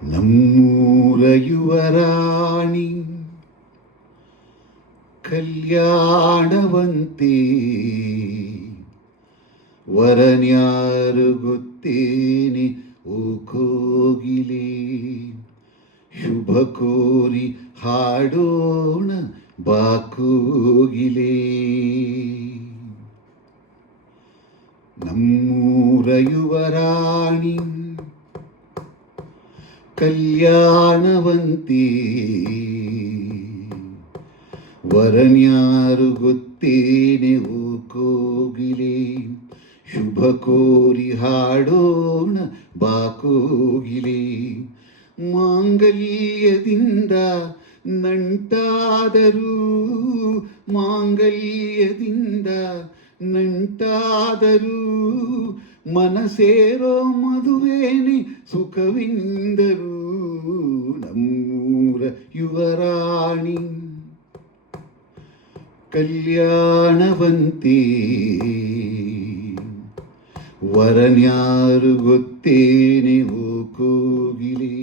ನಮ್ಮೂರ ಯುವರಾಣಿ ಕಲ್ಯಾಣವಂತೆ ವರನ್ಯಾರು ಗೊತ್ತೇನೆ ಓ ಕೋಗಿಲೆ, ಶುಭ ಕೋರಿ ಹಾಡೋಣ ಬಾ ಕೋಗಿಲೆ. ನಮ್ಮೂರ ಯುವರಾಣಿ ಕಲ್ಯಾಣವಂತೆ ವರನ್ಯಾರು ಗೊತ್ತೇನೆ ಓ ಕೋಗಿಲೆ, ಶುಭ ಕೋರಿ ಹಾಡೋಣ ಬಾ ಕೋಗಿಲೆ. ಮಾಂಗಲ್ಯದಿಂದ ನಂಟಾದರೂ, ಮಾಂಗಲ್ಯದಿಂದ ನಂಟಾದರೂ, ಮನಸೇರೋ ಮದುವೇನೆ ಸುಖವಿಂದರು. ನಮ್ಮೂರ ಯುವರಾಣಿ ಕಲ್ಯಾಣವಂತೆ ವರನ್ಯಾರು ಗೊತ್ತೇನೆ ಓ ಕೋಗಿಲೆ,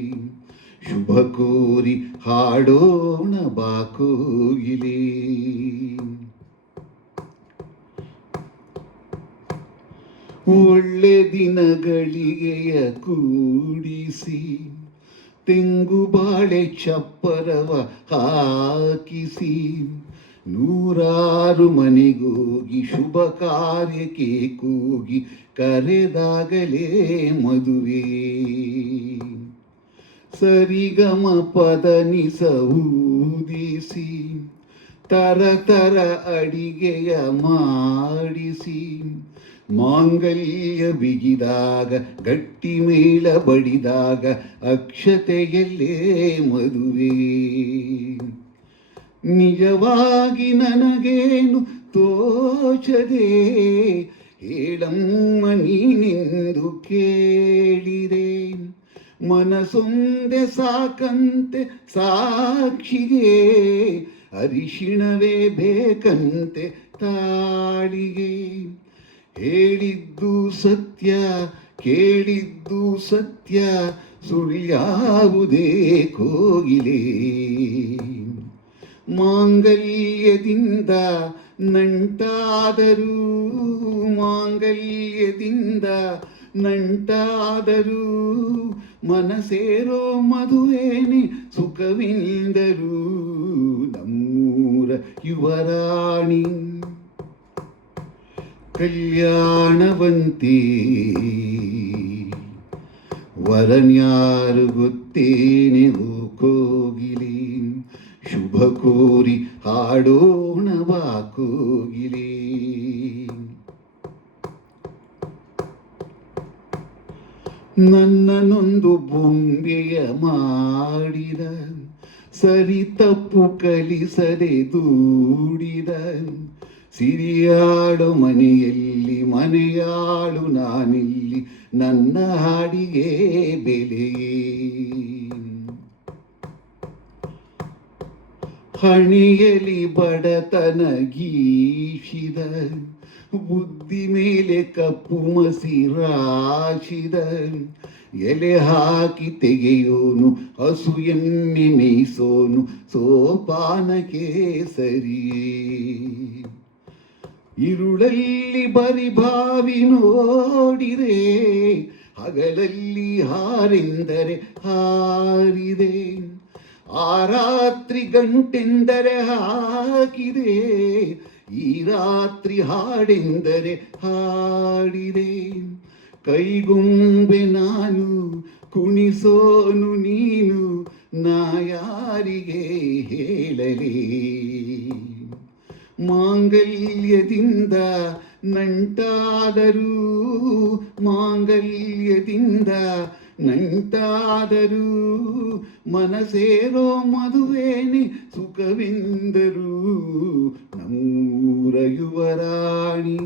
ಶುಭ ಕೋರಿ ಹಾಡೋಣ ಬಾ ಕೋಗಿಲೆ. ಒಳ್ಳೆ ದಿನಗಳಿಗೆಯ ಕೂಡಿಸಿ, ತೆಂಗು ಬಾಳೆ ಚಪ್ಪರವ ಹಾಕಿಸಿ, ನೂರಾರು ಮನೆಗೋಗಿ ಶುಭ ಕಾರ್ಯಕ್ಕೆ ಕೂಗಿ ಕರೆದಾಗಲೇ ಮದುವೆ. ಸರಿಗಮ ಪದನಿಸ ಊದಿಸಿ, ತರ ಅಡಿಗೆಯ ಮಾಡಿಸಿ, ಮಾಂಗಲ್ಯ ಬಿಗಿದಾಗ ಗಟ್ಟಿ ಮೇಳ ಬಡಿದಾಗ ಅಕ್ಷತೆಯಲ್ಲೇ ಮದುವೆ. ನಿಜವಾಗಿ ನನಗೇನು ತೋಚದೆ ಹೇಳಮ್ಮ ನೀನೆಂದು ಕೇಳಿದೆ. ಮನಸೊಂದೆ ಸಾಕಂತೆ ಸಾಕ್ಷಿಗೆ, ಅರಿಶಿಣವೇ ಬೇಕಂತೆ ತಾಳಿಗೆ. ಹೇಳಿದ್ದು ಸತ್ಯ ಕೇಳಿದ್ದು ಸತ್ಯ, ಸುಳ್ಯಾವುದೇ ಕೋಗಿಲೆ. ಮಾಂಗಲ್ಯದಿಂದ ನಂಟಾದರೂ, ಮಾಂಗಲ್ಯದಿಂದ ನಂಟಾದರೂ, ಮನಸೇರೋ ಮದುವೇನೆ ಸುಖವಿಂದರು. ನಮ್ಮೂರ ಯುವರಾಣಿ ಕಲ್ಯಾಣವಂತೆ ವರನ್ಯಾರು ಗೊತ್ತೇನೆ ಓ ಕೋಗಿಲೆ, ಶುಭ ಕೋರಿ ಹಾಡೋಣ ಬಾ ಕೋಗಿಲೆ. ನನ್ನನೊಂದು ಬೊಂಬೆಯ ಮಾಡಿದ, ಸರಿ ತಪ್ಪು ಕಲಿಸದೆ ದೂಡಿದ, ಸಿರಿಯಾಡು ಮನೆಯಲ್ಲಿ ಮನೆಯಾಳು ನಾನಿಲ್ಲಿ, ನನ್ನ ಹಾಡಿಗೆ ಬೆಲೆಯೇ. ಹಣೆಯಲ್ಲಿ ಬಡತನ ಗೀಷಿದ, ಬುದ್ಧಿ ಮೇಲೆ ಕಪ್ಪು ಮಸಿ ರಾಶಿದ, ಎಲೆ ಹಾಕಿ ತೆಗೆಯೋನು ಹಸು ಎಮ್ಮೆ ಮೇಯಿಸೋನು ಸೋಪಾನಕ್ಕೆ ಸರಿಯೇ. ಇರುಳಲ್ಲಿ ಬರಿ ಬಾವಿ ನೋಡಿದೆ, ಹಗಲಲ್ಲಿ ಹಾರೆಂದರೆ ಹಾರಿದೆ. ಆ ರಾತ್ರಿ ಗಂಟೆಂದರೆ ಹಾಕಿದೆ, ಈ ರಾತ್ರಿ ಹಾಡೆಂದರೆ ಹಾಡಿದೆ. ಕೈಗೊಂಬೆ ನಾನು ಕುಣಿಸೋನು ನೀನು, ನಾ ಯಾರಿಗೆ ಹೇಳಲಿ. ಮಾಂಗಲ್ಯದಿಂದ ನಂಟಾದರೂ, ಮಾಂಗಲ್ಯದಿಂದ ನಂಟಾದರೂ, ಮನಸೇರೋ ಮದುವೇನೆ ಸುಖವಿಂದರು. ನಮ್ಮೂರ ಯುವರಾಣಿ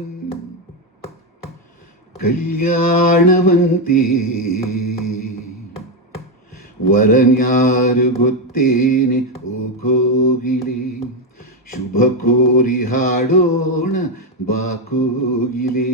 ಕಲ್ಯಾಣವಂತೆ ವರನ್ಯಾರು ಗೊತ್ತೇನೆ ಓ ಕೋಗಿಲೆ, ಶುಭ ಕೋರಿ ಹಾಡೋಣ ಬಾ ಕೋಗಿಲೆ.